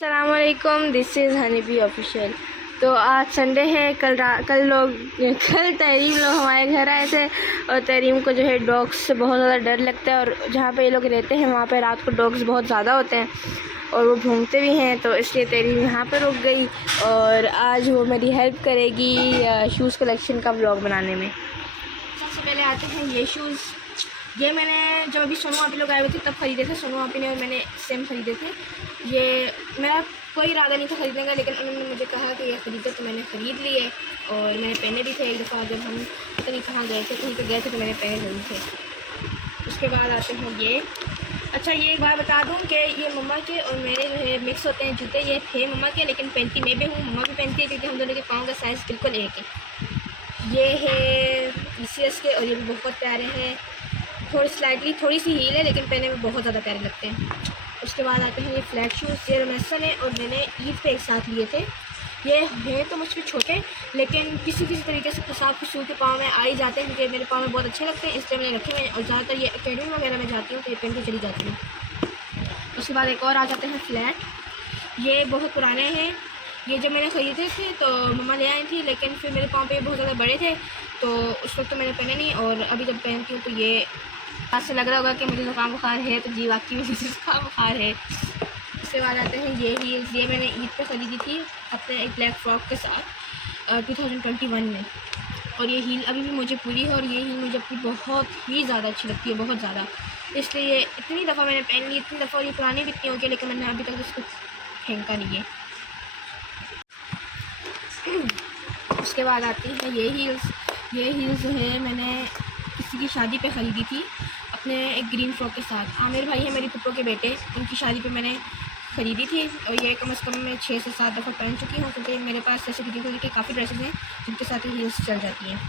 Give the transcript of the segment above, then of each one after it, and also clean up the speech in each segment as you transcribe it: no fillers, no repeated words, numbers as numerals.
अस्सलामुअलैकुम, this is honeybee official. तो आज संडे है। कल तहरीम लोग हमारे घर आए थे और तहरीम को जो है डॉग्स से बहुत ज़्यादा डर लगता है और जहाँ पे ये लोग रहते हैं वहाँ पे रात को डॉग्स बहुत ज़्यादा होते हैं और वो भूंगते भी हैं, तो इसलिए तहरीम यहाँ पर रुक गई और आज वो मेरी हेल्प करेगी शूज़ कलेक्शन का व्लॉग बनाने में। सबसे पहले आते हैं ये शूज़। ये मैंने जब अभी सोनू आप लोग आए हुए थे तब ख़रीदे थे, सोनू आप ने और मैंने सेम ख़रीदे थे। ये मेरा कोई इरादा नहीं था ख़रीदने का, लेकिन उन्होंने मुझे कहा कि ये ख़रीदो तो मैंने ख़रीद लिए और मैंने पहने भी थे। एक दफ़ा जब हम पता नहीं कहाँ गए थे, कहीं पर गए थे तो मैंने पहने ज़रूर थे। उसके बाद आते हैं ये। अच्छा, ये एक बार बता दूं कि ये मम्मा के और मेरे जो है मिक्स होते हैं जूते। ये थे मम्मा के, लेकिन पहनती मैं भी हूँ, मम्मा भी पहनती है, क्योंकि हम दोनों के पाँव का साइज़ बिल्कुल एक है। ये है PCS के और ये भी बहुत प्यारे हैं। थोड़ी सी हील है, लेकिन पहने में बहुत ज़्यादा प्यारे लगते हैं। उसके बाद आते हैं ये फ्लैट शूज़। ये रमेसन है और मैंने ईद पे एक साथ लिए थे। ये हैं तो मुझसे छोटे, लेकिन किसी तरीके से खसाब खुशबू के पाँव में आ ही जाते हैं, क्योंकि मेरे पाँव में बहुत अच्छे लगते हैं, इसलिए मैंने रखे हुए हैं। और ज़्यादातर ये अकेडमी वगैरह में जाती हूँ तो ये पहन के चली जाती हूँ। उसके बाद एक और आ जाते हैं फ्लैट। ये बहुत पुराने हैं। ये जब मैंने ख़रीदे थे तो मम्मा ले आई थी, लेकिन फिर मेरे पाँव पे बहुत ज़्यादा बड़े थे तो उस वक्त तो मैंने पहने नहीं, और अभी जब पहनती हूँ तो ये आज से लग रहा होगा कि मुझे ज़ुकाम बुखार है, तो जी वाकई में मुझे ज़ुकाम बुखार है। उसके बाद आते हैं ये हील्स। ये मैंने ईद पे ख़रीदी थी अपने एक ब्लैक फ्रॉक के साथ 2021 में, और ये हील अभी भी मुझे पूरी है और ये हील मुझे अपनी बहुत ही ज़्यादा अच्छी लगती है, बहुत ज़्यादा। इसलिए ये इतनी दफ़ा मैंने पहन ली, इतनी दफ़ा, और ये पुरानी भी इतनी हो गई, लेकिन मैंने अभी तक इसको फेंका नहीं है। उसके बाद आती है ये हील्स। ये हील्स जो है मैंने किसी की शादी पे ख़रीदी थी अपने एक ग्रीन फ्रॉक के साथ। आमिर भाई है मेरी पुप्पो के बेटे, उनकी शादी पे मैंने ख़रीदी थी और ये कम से कम मैं 6 से 7 दफ़ा पहन चुकी हूँ, क्योंकि मेरे पास ऐसे ग्रीन के काफ़ी ड्रेसेस हैं जिनके साथ ये हील्स चल जाती हैं।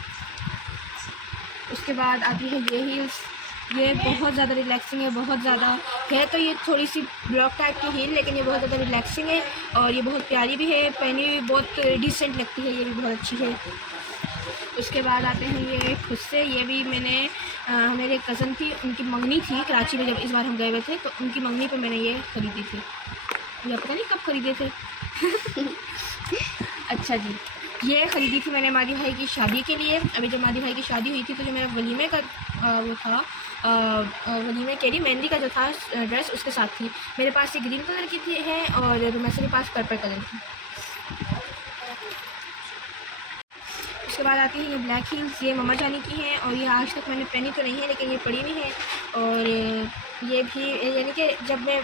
उसके बाद आती है ये हील्स। ये बहुत ज़्यादा रिलैक्सिंग है, बहुत ज़्यादा है। तो ये थोड़ी सी ब्लॉक टाइप की हील, लेकिन ये बहुत ज़्यादा रिलैक्सिंग है और ये बहुत प्यारी भी है, पहनी हुई बहुत डिसेंट लगती है, ये भी बहुत अच्छी है। उसके बाद आते हैं ये खुद से। ये भी मैंने मेरे कज़न थी, उनकी मंगनी थी कराची में, जब इस बार हम गए हुए थे तो उनकी मंगनी पे मैंने ये ख़रीदी थी। ये पता नहीं कब ख़रीदे थे अच्छा जी, ये ख़रीदी थी मैंने मादी भाई की शादी के लिए। अभी जब मादी भाई की शादी हुई थी तो जो मेरा वलीमे का वो था, वलीमे के लिए मेहंदी का जो था ड्रेस, उसके साथ थी। मेरे पास ये ग्रीन कलर की थी है और मेरे पास पर्पल कलर की। उसके बाद आती है ये ब्लैक हील्स। ये मम्मा जानी की हैं और ये आज तक मैंने पहनी तो नहीं है, लेकिन ये पड़ी हुई है। और ये भी यानी कि जब मैं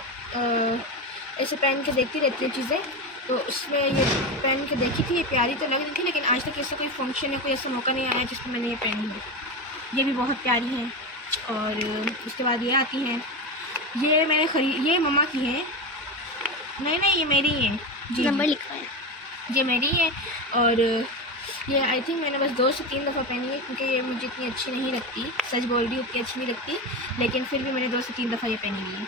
ऐसे पहन के देखती रहती हूँ चीज़ें, तो उसमें ये पहन के देखी थी, ये प्यारी तो लग रही थी, लेकिन आज तक ऐसा कोई फंक्शन या कोई ऐसा मौका नहीं आया जिसमें मैंने ये पहनी हो। ये भी बहुत प्यारी हैं। और उसके बाद ये आती हैं। ये मैंने ये मम्मा की हैं, नहीं ये मेरी हैं जी, नंबर लिखा है, ये मेरी है। और ये आई थिंक मैंने बस 2 से 3 दफ़ा पहनी है, क्योंकि ये मुझे इतनी अच्छी नहीं लगती, सच बोल रही उतनी अच्छी नहीं लगती, लेकिन फिर भी मैंने 2 से 3 दफ़ा ये पहनी हुई है।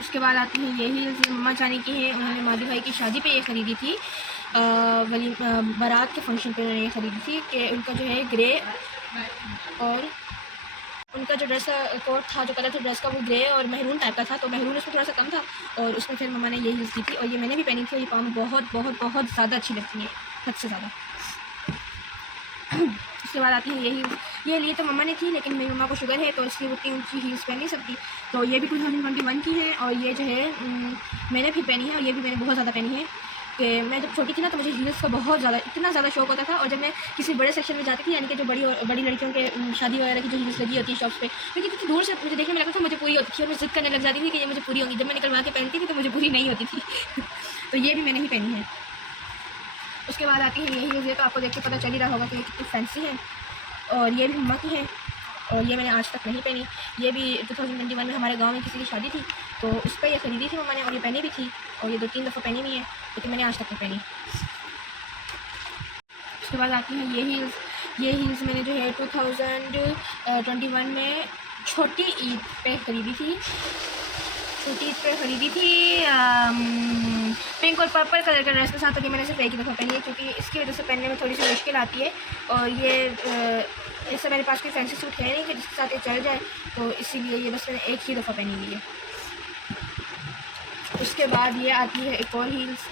उसके बाद आती हैं ये हील्स। मम्मा जानी की हैं, उन्होंने मादी भाई की शादी पे ये ख़रीदी थी, बारात के फंक्शन पे उन्होंने ये ख़रीदी थी कि उनका जो है ग्रे, और उनका जो ड्रेस कोट था, जो कलर था ड्रेस का, वो ग्रे और महरून टाइप का था, तो महरून उसमें थोड़ा सा कम था, और उसमें फिर मम्मा ने ये हील्स दी थी और ये मैंने भी पहनी थी और ये पाँव में बहुत बहुत बहुत ज़्यादा अच्छी लगती है, हद से ज़्यादा। उसके बाद आती है ये हील्स। ये लिए तो मम्मा ने थी, लेकिन मेरी मम्मा को शुगर है तो इसलिए उतनी ऊँची हील्स पहन नहीं सकती, तो ये भी 2021 की है। और ये जो है मैंने भी पहनी है और ये भी मैंने बहुत ज़्यादा पहनी है। कि मैं जब छोटी थी ना तो मुझे हील्स का बहुत ज़्यादा, इतना ज़्यादा शौक होता था, और जब मैं किसी बड़े सेक्शन में जाती थी, यानी कि जो बड़ी लड़कियों के शादी वगैरह की जो हील्स लगी होती है शॉप्स पे, क्योंकि कितनी दूर से मुझे देखने में लगता था मुझे पूरी होती थी और मैं जिद करने लग जाती थी कि ये मुझे पूरी होगी। जब मैं निकलवा के पहनती थी तो मुझे पूरी नहीं होती थी तो ये भी मैंने ही पहनी है। उसके बाद आती है ये हील्स। ये तो आपको देख के पता चल ही रहा होगा कि ये कितनी फैंसी है, और ये भी मम्मा की है और ये मैंने आज तक नहीं पहनी। ये भी 2021 में हमारे गांव में किसी की शादी थी तो उस पर ये ख़रीदी थी मम्मा ने, और ये पहनी भी थी, और ये 2-3 दफ़ा पहनी हुई है, लेकिन मैंने आज तक नहीं पहनी। उसके बाद आती हैं ये हील्स। ये हील्स मैंने जो है 2021 में छोटी ईद पे ख़रीदी थी। छोटी ईद पे ख़रीदी थी पिंक और पर्पल कलर के ड्रेस के साथ, तो ये मैंने सिर्फ एक ही दफ़ा पहनी है, क्योंकि इसकी वजह से पहनने में थोड़ी सी मुश्किल आती है, और ये ऐसा मेरे पास कोई फैंसी सूट है नहीं कि जिसके साथ ये चल जाए, तो इसीलिए ये बस मैंने एक ही दफ़ा पहनी हुई है। उसके बाद ये आती है एक और हील्स।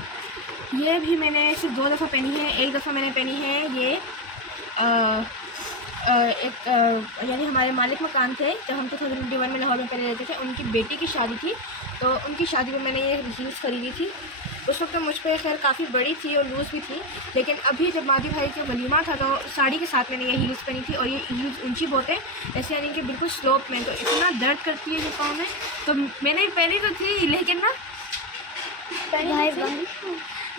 ये भी मैंने सिर्फ 2 दफ़ा पहनी है। एक दफ़ा मैंने पहनी है ये यानी हमारे मालिक मकान थे जब हम 2021 में लाहौर में पहले रहते थे, उनकी बेटी की शादी थी, तो उनकी शादी में मैंने ये हील्स खरीदी थी। उस वक्त तो मुझ पर खैर काफ़ी बड़ी थी और लूज़ भी थी, लेकिन अभी जब मादी भाई का वलीमा था तो साड़ी के साथ मैंने ये हील्स पहनी थी। और ये हील्स ऊंची बहुत है, ऐसे यानी कि बिल्कुल स्लोप में, तो इतना दर्द करती है जो पाँव में। तो मैंने पहनी तो थी, लेकिन ना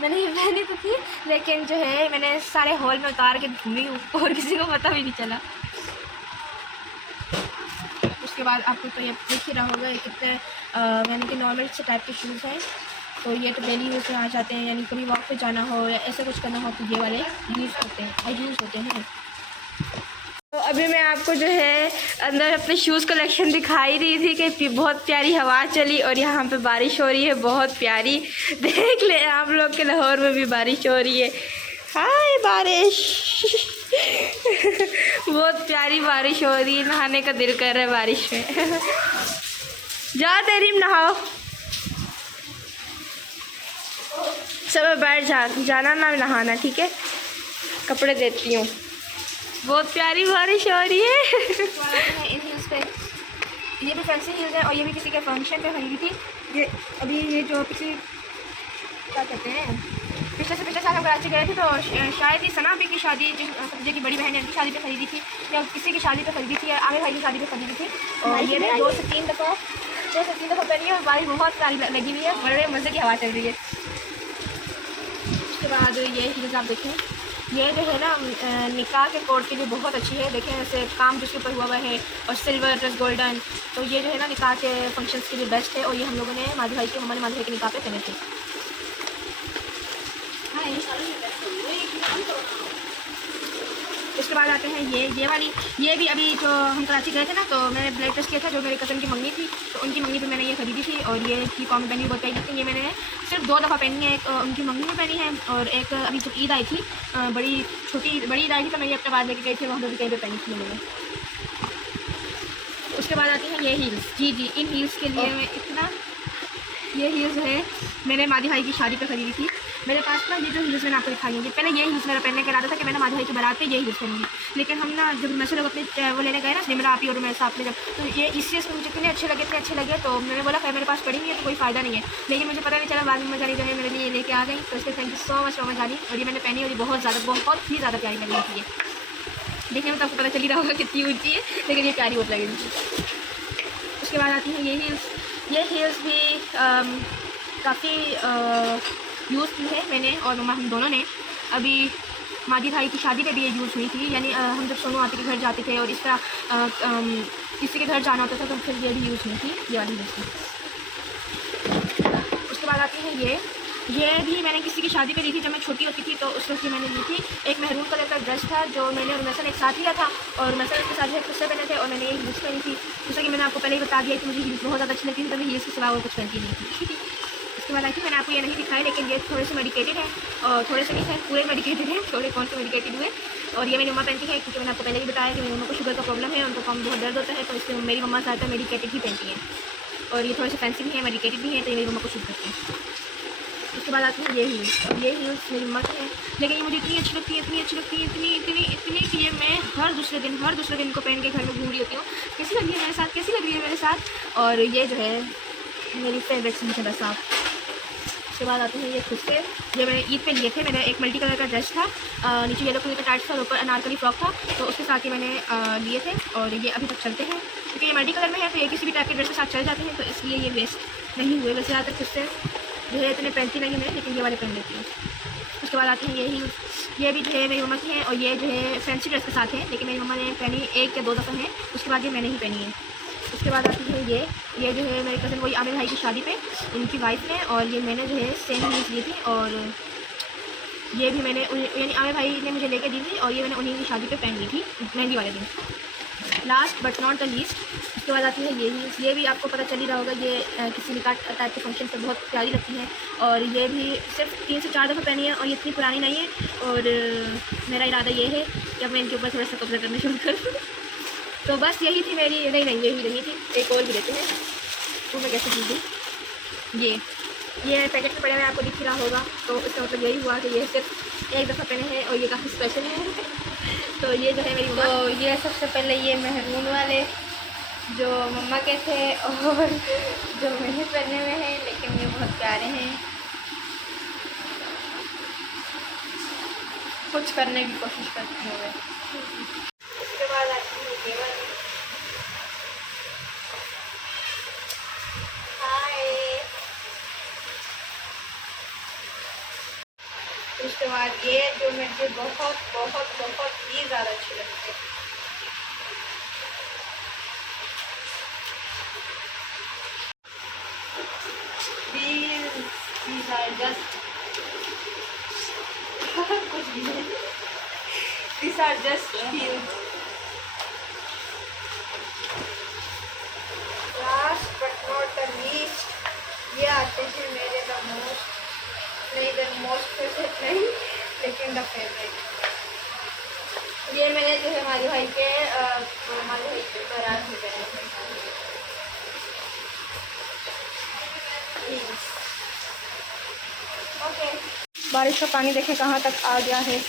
मैंने ये पहनी तो थी, लेकिन जो है मैंने सारे हॉल में उतार के घूमी और किसी को पता भी नहीं चला। उसके बाद आपको तो ये दिख ही रहा होगा ये कितने यानी कि नॉर्मल से टाइप के शूज़ हैं। तो ये तो डेली यूज़ में आ जाते हैं, यानी कभी वॉक पे जाना हो या ऐसा कुछ करना हो तो ये वाले यूज़ होते हैं। तो अभी मैं आपको जो है अंदर अपने शूज़ कलेक्शन दिखाई रही थी कि बहुत प्यारी हवा चली और यहाँ पे बारिश हो रही है बहुत प्यारी। देख ले आप लोग के लाहौर में भी बारिश हो रही है। हाय बारिश बहुत प्यारी बारिश हो रही है, नहाने का दिल कर रहा है बारिश में। जाओ तरीम नहाओ, सब बैठ जाना ना नहाना, ठीक है? कपड़े देती हूँ, बहुत प्यारी बारिश हो रही है। इन हील्स पे ये भी फैंसी हील्स है और ये भी किसी के फंक्शन पे खरीदी थी। ये अभी ये जो पिछली क्या कहते हैं पिछले साल हम कराची गए थे, तो शायद ही सना भी की शादी जो की बड़ी बहन है उनकी शादी पे खरीदी थी या किसी की शादी पे खरीदी थी या आमिर भाई की शादी पे खरीदी थी। और ये भी 2 से 3 दफ़ा पहनी है और बारिश बहुत सारी लगी हुई है, बड़े मज़े की हवा चल रही है। उसके बाद ये हील्स आप देखें, ये जो है ना निकाह के कोड के लिए बहुत अच्छी है। देखें ऐसे काम जिसके ऊपर हुआ है और सिल्वर प्लस गोल्डन, तो ये जो है ना निकाह के फंक्शंस के लिए बेस्ट है। और ये हम लोगों ने मादी भाई के मम्मा ने मादी भाई के निकाह पे पहने थे। उसके बाद आते हैं ये वाली, ये भी अभी जो हम कराची गए थे ना, तो मैंने ब्लड टेस्ट किया था, जो मेरे कज़न की मंगनी थी, तो उनकी मंगनी पे मैंने ये खरीदी थी। और ये की कॉम पहनी बहुत प्यारी लगती है। ये मैंने सिर्फ 2 दफ़ा पहनी है, एक उनकी मंगनी में पहनी है और एक अभी जब ईद आई थी, बड़ी ईद आई थी, तो मैं ये अपने बाद लेके गई थी, वहाँ पर भी कहीं पर पहनी थी मैंने। उसके बाद आती हैं ये हील्स। जी इन हील्स के लिए मैं ये हील्स है मैंने मादी भाई की शादी पे खरीदी थी। मेरे पास ना ये जो हील्स मैंने आपको दिखाई होंगी, पहले ये हील्स मेरा पहनने का इरादा था कि मैंने मादी भाई की बारात पे ये हील्स पहनूंगी, लेकिन हम ना जब मैं से लोग अपने वो लेने गए ना मेरा आप ही और मेरे साथ में, जब तो ये इससे मुझे इतने अच्छे लगे तो मैंने बोला खैर मेरे पास पड़ी नहीं है तो कोई फ़ायदा नहीं है। लेकिन मुझे पता नहीं चला, बाद में जानी जो है मेरे लिए लेके आ गई, तो इसलिए thank you so much Roma जानी। और ये मैंने पहनी और ये बहुत ही ज़्यादा प्यारी लग रही थी। देखने में तो आपको पता चल ही रहा होगा कितनी ऊँची है, लेकिन ये प्यारी बहुत लगेगी। उसके बाद आती हैं ये हील्स भी काफ़ी यूज़ की है मैंने और मम्मा हम दोनों ने। अभी मादी भाई की शादी पे भी ये यूज़ हुई थी, यानी हम जब सोनू आती के घर जाते थे और इस तरह किसी के घर जाना होता था तो फिर ये भी यूज़ हुई थी, ये वाली यूज़ थी। उसके बाद आती है ये भी मैंने किसी की शादी पे ली थी जब मैं छोटी होती थी, तो उस वक्त मैंने ली थी। एक महरून कलर का ड्रेस था जो मैंने और मैसन एक साथ लिया था और मैसन उसके साथ जो खुद से पहने थे और मैंने ये हील्स पहनी थी। जैसा कि मैंने आपको पहले ही बता दिया कि मुझे हील्स बहुत ज़्यादा अच्छी लगती थी, तो मैं हील्स के सिवा और कुछ पहनती नहीं थी। उसके बाद आई थी मैंने आपको ये नहीं दिखाई, लेकिन ये थोड़े से मेडिकेटेड है और थोड़े से नहीं है, पूरे मेडिकेटेड है, थोड़े कौन से मेडिकेटेड हुए। और ये मेरी मम्मा पहनती है क्योंकि मैंने आपको पहले ही बताया कि मेरी मम्मा को शुगर का प्रॉब्लम है, उनको कम बहुत दर्द होता है, तो इसलिए मेरी मम्मा ज़्यादातर मेडिकेटेड ही पहनती हैं। और ये थोड़े से फैंसी भी है, मेडिकेटेड भी है, तो ये मेरी मम्मा को शूट करती है। उसके बाद आती है ये हील्स। और ये हील्स मेरी मम्मा की है, लेकिन ये मुझे इतनी अच्छी लगती है इतनी कि ये मैं हर दूसरे दिन इनको पहन के घर में घूम रही होती हूँ। कैसी लग रही है मेरे साथ और ये जो है मेरी फेवरेट चीज़ है बस आप। उसके बाद आते हैं ये खुद से, ये मैंने ईद पे लिए थे। मेरा एक मल्टी कलर का ड्रेस था, नीचे येलो कलर का टाइट था और ऊपर अनारकली फ्रॉक था, तो उसके साथ ही मैंने लिए थे और ये अभी तक चलते हैं क्योंकि ये मल्टी कलर में है, तो ये किसी भी टाइप के ड्रेस के साथ चल जाते हैं, तो इसलिए ये वेस्ट नहीं हुए। वैसे ज़्यादातर खुद से जो है इतने पहनती नहीं है मैं, लेकिन ये वाले पहन लेती हूँ। उसके बाद आते हैं ये भी जो है मेरी मम्मा की है और ये जो है फैंसी ड्रेस के साथ है, लेकिन मेरी मम्मा ने पहनी 1 या 2 दफ़ा है, उसके बाद ये मैंने ही पहनी है। उसके बाद आती है ये जो है मेरे कज़न वही आमिर भाई की शादी पे उनकी वाइफ ने, और ये मैंने जो है सेम हील्स ली थी और ये भी मैंने यानी आमिर भाई ने मुझे लेके दी थी और ये मैंने उन्हीं की शादी पे पहन ली थी मेहंदी वाले दिन। Last but not the least, उसके बाद आती है ये भी आपको पता चल ही रहा होगा, ये किसी निकाह टाइप के फंक्शन पर बहुत प्यारी लगती है और ये भी सिर्फ 3 से 4 दफ़ा पहनी है और ये इतनी पुरानी नहीं है। और मेरा इरादा ये है कि अब मैं इनके ऊपर थोड़ा सा कब्जा करना शुरू करूँ। तो बस यही थी मेरी, नहीं यही नहीं थी, एक और भी देते हैं तो मैं कैसे दी ये ये पैकेट में पड़े हुए आपको दिख रहा होगा, तो इसका मतलब यही हुआ कि ये सिर्फ एक दफ़ा पहने हैं और ये काफ़ी स्पेशल है। तो ये जो है मेरी, तो ये सबसे पहले ये मेहरून वाले जो मम्मा के थे और जो मैंने पहने हुए हैं, लेकिन ये बहुत प्यारे हैं। कुछ करने की कोशिश करते हुए। उसके बाद आती है ये वाली। उसके बाद ये जो मुझे बहुत बहुत बहुत ही ज़्यादा अच्छी लगती है। These are just कुछ भी नहीं। These are just heels. Last but not the least, ये आते हैं मेरे द मोस्ट फेवरेट नहीं, लेकिन द फेवरेट। ये मैंने जो है हमारे भाई के बारात में पहने थे। ओके, बारिश का पानी देखें कहाँ तक आ गया है।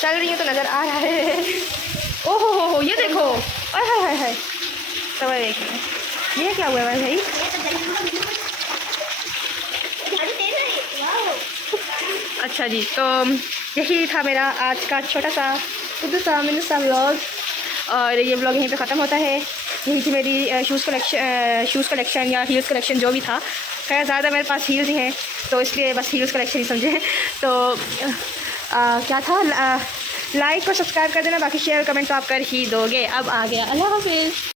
चल रही है तो नज़र आ रहा है। ओहो हो, ये देखो, हाय हाय हाय हाय। तो देखिए ये क्या हुआ है भाई। अच्छा जी, तो यही था मेरा आज का छोटा सा मिनी सा व्लॉग, और ये व्लॉग यहीं पे ख़त्म होता है। यही थी मेरी शूज़ कलेक्शन या हील्स कलेक्शन जो भी था। खैर ज़्यादा मेरे पास हील्स ही हैं, तो इसलिए बस हील्स कलेक्शन ही समझे। तो क्या था, लाइक और सब्सक्राइब कर देना, बाकी शेयर कमेंट तो आप कर ही दोगे। अब आ गया, अल्लाह हाफ़िज़।